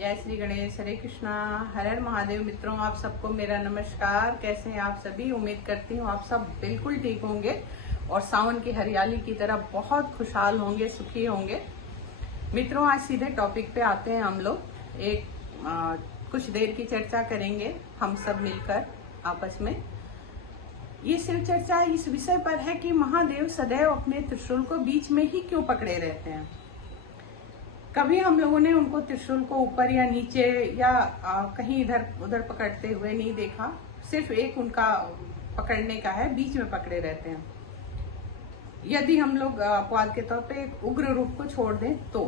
जय श्री गणेश, हरे कृष्णा, हर हर महादेव। मित्रों, आप सबको मेरा नमस्कार। कैसे हैं आप सभी? उम्मीद करती हूँ आप सब बिल्कुल ठीक होंगे और सावन की हरियाली की तरह बहुत खुशहाल होंगे, सुखी होंगे। मित्रों, आज सीधे टॉपिक पे आते हैं। हम लोग कुछ देर की चर्चा करेंगे, हम सब मिलकर आपस में। ये सिर्फ चर्चा इस विषय पर है कि महादेव सदैव अपने त्रिशूल को बीच में ही क्यों पकड़े रहते हैं। कभी हम लोगों ने उनको त्रिशूल को ऊपर या नीचे या कहीं इधर उधर पकड़ते हुए नहीं देखा। सिर्फ एक उनका पकड़ने का है, बीच में पकड़े रहते हैं। यदि हम लोग अपवाद के तौर पे एक उग्र रूप को छोड़ दें तो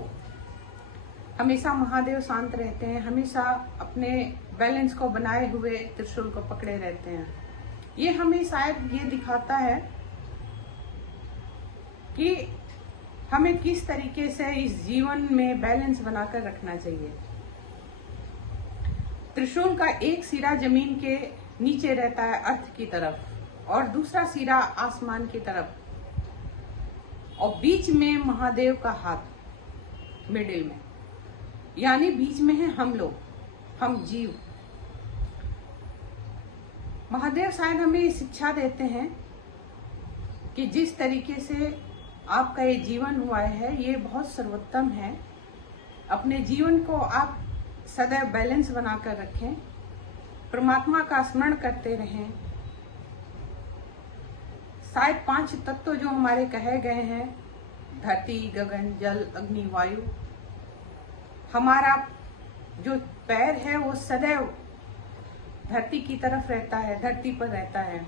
हमेशा महादेव शांत रहते हैं, हमेशा अपने बैलेंस को बनाए हुए त्रिशूल को पकड़े रहते हैं। ये हमें शायद ये दिखाता है कि हमें किस तरीके से इस जीवन में बैलेंस बनाकर रखना चाहिए। त्रिशूल का एक सिरा जमीन के नीचे रहता है अर्थ की तरफ और दूसरा सिरा आसमान की तरफ, और बीच में महादेव का हाथ मिडिल में, यानी बीच में है हम लोग, हम जीव। महादेव शायद हमें शिक्षा देते हैं कि जिस तरीके से आपका ये जीवन हुआ है ये बहुत सर्वोत्तम है। अपने जीवन को आप सदैव बैलेंस बनाकर रखें, परमात्मा का स्मरण करते रहें। शायद 5 तत्व जो हमारे कहे गए हैं, धरती, गगन, जल, अग्नि, वायु। हमारा जो पैर है वो सदैव धरती की तरफ रहता है, धरती पर रहता है।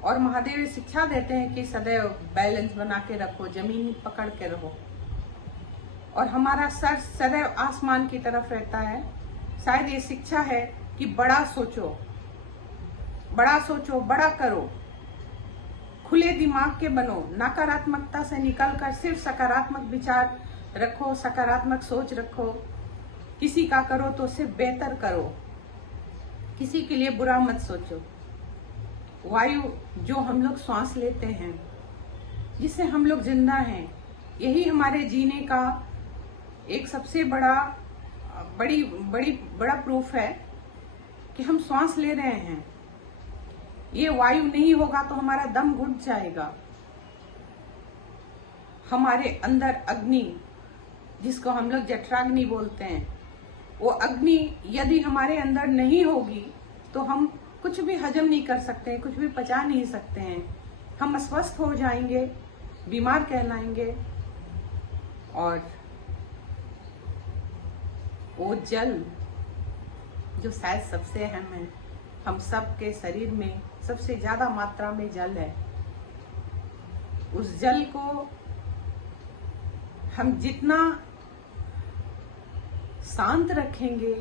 और महादेव शिक्षा देते हैं कि सदैव बैलेंस बना के रखो, जमीन पकड़ के रहो। और हमारा सर सदैव आसमान की तरफ रहता है। शायद ये शिक्षा है कि बड़ा सोचो, बड़ा सोचो, बड़ा करो, खुले दिमाग के बनो, नकारात्मकता से निकलकर सिर्फ सकारात्मक विचार रखो, सकारात्मक सोच रखो। किसी का करो तो सिर्फ बेहतर करो, किसी के लिए बुरा मत सोचो। वायु जो हम लोग श्वास लेते हैं, जिससे हम लोग जिंदा हैं, यही हमारे जीने का एक सबसे बड़ा प्रूफ है कि हम श्वास ले रहे हैं। ये वायु नहीं होगा तो हमारा दम घुट जाएगा। हमारे अंदर अग्नि, जिसको हम लोग जठराग्नि बोलते हैं, वो अग्नि यदि हमारे अंदर नहीं होगी तो हम कुछ भी हजम नहीं कर सकते हैं, कुछ भी पचा नहीं सकते हैं। हम अस्वस्थ हो जाएंगे, बीमार कहलाएंगे। और वो जल जो शायद सबसे अहम है, हम सब के शरीर में सबसे ज्यादा मात्रा में जल है। उस जल को हम जितना शांत रखेंगे,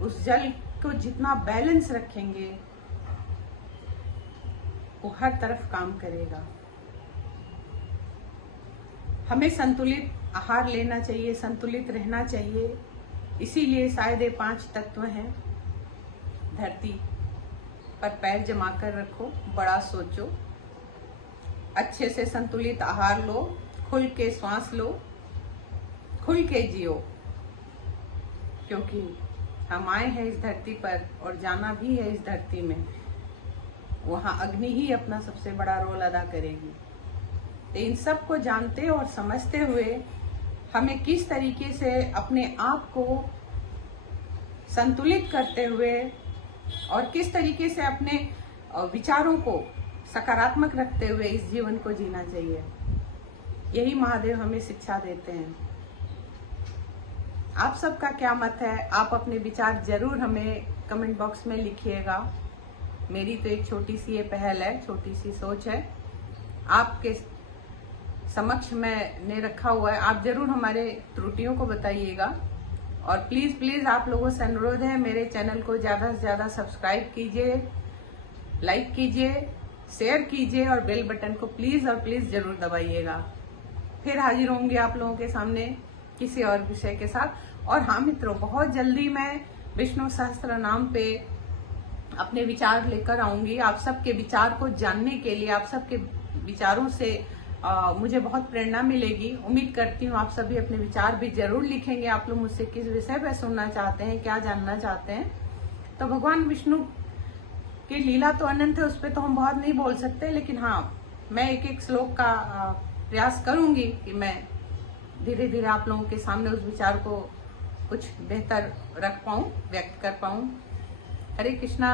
उस जल को जितना बैलेंस रखेंगे, वो हर तरफ काम करेगा। हमें संतुलित आहार लेना चाहिए, संतुलित रहना चाहिए। इसीलिए शायद ये 5 तत्व हैं। धरती पर पैर जमा कर रखो, बड़ा सोचो, अच्छे से संतुलित आहार लो, खुल के श्वास लो, खुल के जियो। क्योंकि हम आए हैं इस धरती पर और जाना भी है इस धरती में। वहां अग्नि ही अपना सबसे बड़ा रोल अदा करेगी। तो इन सब को जानते और समझते हुए हमें किस तरीके से अपने आप को संतुलित करते हुए और किस तरीके से अपने विचारों को सकारात्मक रखते हुए इस जीवन को जीना चाहिए, यही महादेव हमें शिक्षा देते हैं। आप सबका क्या मत है? आप अपने विचार जरूर हमें कमेंट बॉक्स में लिखिएगा। मेरी तो एक छोटी सी ये पहल है, छोटी सी सोच है, आपके समक्ष मैंने रखा हुआ है। आप जरूर हमारे त्रुटियों को बताइएगा। और प्लीज प्लीज आप लोगों से अनुरोध है, मेरे चैनल को ज्यादा से ज्यादा सब्सक्राइब कीजिए, लाइक कीजिए, शेयर कीजिए और बेल बटन को प्लीज और प्लीज जरूर दबाइएगा। फिर हाजिर होंगे आप लोगों के सामने किसी और विषय के साथ। और हाँ मित्रों, बहुत जल्दी मैं विष्णु सहस्त्र नाम पे अपने विचार लेकर आऊंगी। आप सबके विचार को जानने के लिए, आप सबके विचारों से मुझे बहुत प्रेरणा मिलेगी। उम्मीद करती हूँ आप सभी अपने विचार भी जरूर लिखेंगे। आप लोग मुझसे किस विषय पर सुनना चाहते हैं, क्या जानना चाहते हैं। तो भगवान विष्णु की लीला तो अनंत है, उस पर तो हम बहुत नहीं बोल सकते, लेकिन हाँ मैं एक एक श्लोक का प्रयास करूंगी कि मैं धीरे धीरे आप लोगों के सामने उस विचार को कुछ बेहतर रख पाऊं, व्यक्त कर पाऊं। हरे कृष्णा।